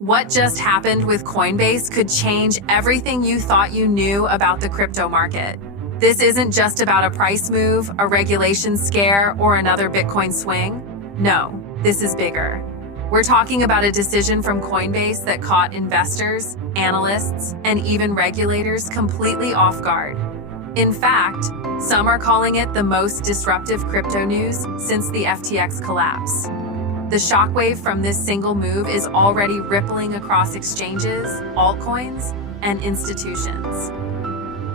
What just happened with Coinbase could change everything you thought you knew about the crypto market. This isn't just about a price move, a regulation scare, or another Bitcoin swing. No, this is bigger. We're talking about a decision from Coinbase that caught investors, analysts, and even regulators completely off guard. In fact, some are calling it the most disruptive crypto news since the FTX collapse. The shockwave from this single move is already rippling across exchanges, altcoins, and institutions.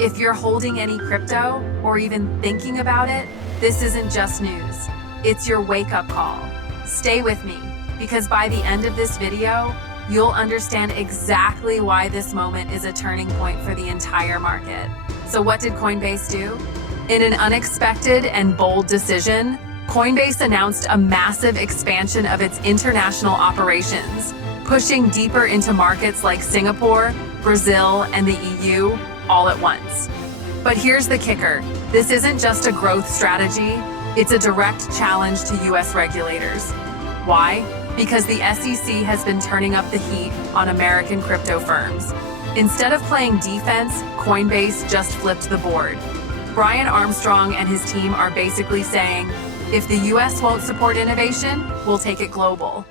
If you're holding any crypto, or even thinking about it, this isn't just news. It's your wake-up call. Stay with me, because by the end of this video, you'll understand exactly why this moment is a turning point for the entire market. So what did Coinbase do? In an unexpected and bold decision, Coinbase announced a massive expansion of its international operations, pushing deeper into markets like Singapore, Brazil, and the EU all at once. But here's the kicker. This isn't just a growth strategy, it's a direct challenge to US regulators. Why? Because the SEC has been turning up the heat on American crypto firms. Instead of playing defense, Coinbase just flipped the board. Brian Armstrong and his team are basically saying, if the US won't support innovation, we'll take it global.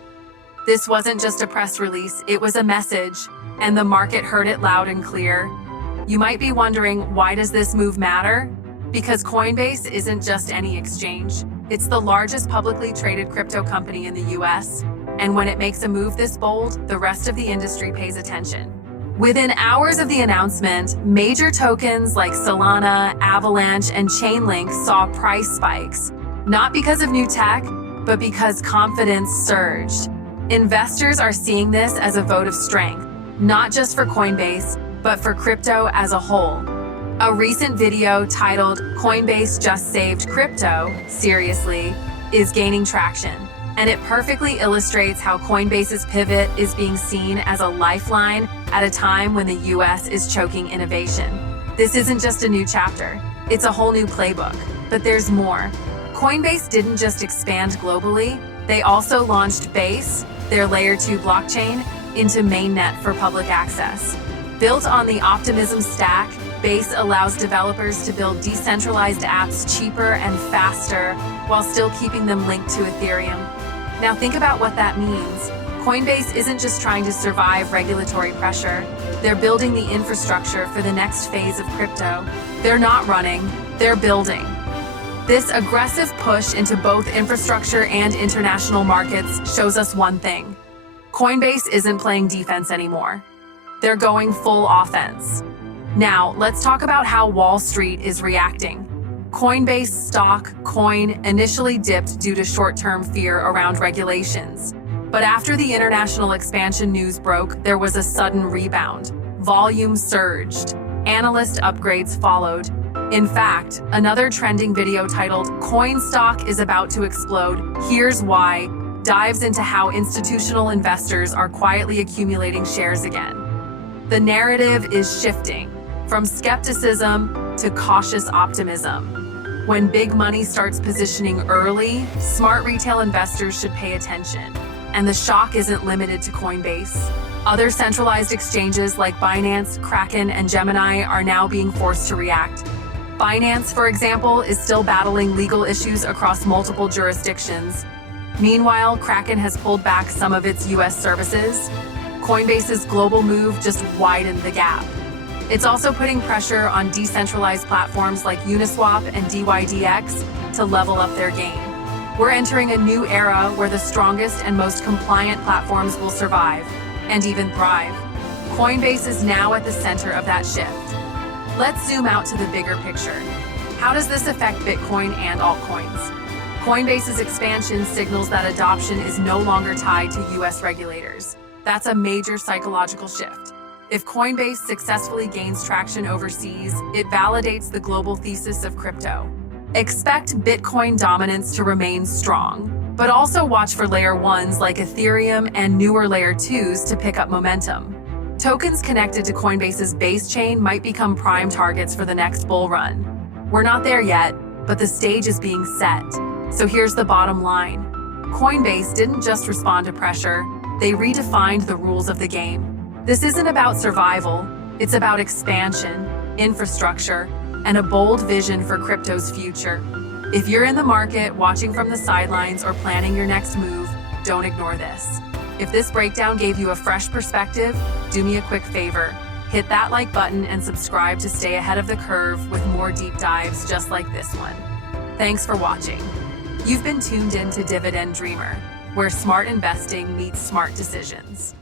This wasn't just a press release, it was a message, and the market heard it loud and clear. You might be wondering, why does this move matter? Because Coinbase isn't just any exchange. It's the largest publicly traded crypto company in the US, and when it makes a move this bold, the rest of the industry pays attention. Within hours of the announcement, major tokens like Solana, Avalanche, and Chainlink saw price spikes. Not because of new tech, but because confidence surged. Investors are seeing this as a vote of strength, not just for Coinbase, but for crypto as a whole. A recent video titled "Coinbase Just Saved Crypto, Seriously," is gaining traction, and it perfectly illustrates how Coinbase's pivot is being seen as a lifeline at a time when the US is choking innovation. This isn't just a new chapter, it's a whole new playbook. But there's more. Coinbase didn't just expand globally, they also launched Base, their Layer 2 blockchain, into mainnet for public access. Built on the Optimism stack, Base allows developers to build decentralized apps cheaper and faster while still keeping them linked to Ethereum. Now think about what that means. Coinbase isn't just trying to survive regulatory pressure, they're building the infrastructure for the next phase of crypto. They're not running, they're building. This aggressive push into both infrastructure and international markets shows us one thing. Coinbase isn't playing defense anymore. They're going full offense. Now, let's talk about how Wall Street is reacting. Coinbase stock, Coin, initially dipped due to short-term fear around regulations. But after the international expansion news broke, there was a sudden rebound. Volume surged. Analyst upgrades followed. In fact, another trending video titled "Coin Stock is About to Explode, Here's Why" dives into how institutional investors are quietly accumulating shares again. The narrative is shifting from skepticism to cautious optimism. When big money starts positioning early, smart retail investors should pay attention. And the shock isn't limited to Coinbase. Other centralized exchanges like Binance, Kraken, and Gemini are now being forced to react. Binance, for example, is still battling legal issues across multiple jurisdictions. Meanwhile, Kraken has pulled back some of its US services. Coinbase's global move just widened the gap. It's also putting pressure on decentralized platforms like Uniswap and DYDX to level up their game. We're entering a new era where the strongest and most compliant platforms will survive, and even thrive. Coinbase is now at the center of that shift. Let's zoom out to the bigger picture. How does this affect Bitcoin and altcoins? Coinbase's expansion signals that adoption is no longer tied to US regulators. That's a major psychological shift. If Coinbase successfully gains traction overseas, it validates the global thesis of crypto. Expect Bitcoin dominance to remain strong, but also watch for layer 1s like Ethereum and newer layer 2s to pick up momentum. Tokens connected to Coinbase's base chain might become prime targets for the next bull run. We're not there yet, but the stage is being set. So here's the bottom line. Coinbase didn't just respond to pressure, They redefined the rules of the game. This isn't about survival, it's about expansion, infrastructure, and a bold vision for crypto's future. If you're in the market, watching from the sidelines, or planning your next move, don't ignore this. If this breakdown gave you a fresh perspective, do me a quick favor. Hit that like button and subscribe to stay ahead of the curve with more deep dives just like this one. Thanks for watching. You've been tuned in to Dividend Dreamer, where smart investing meets smart decisions.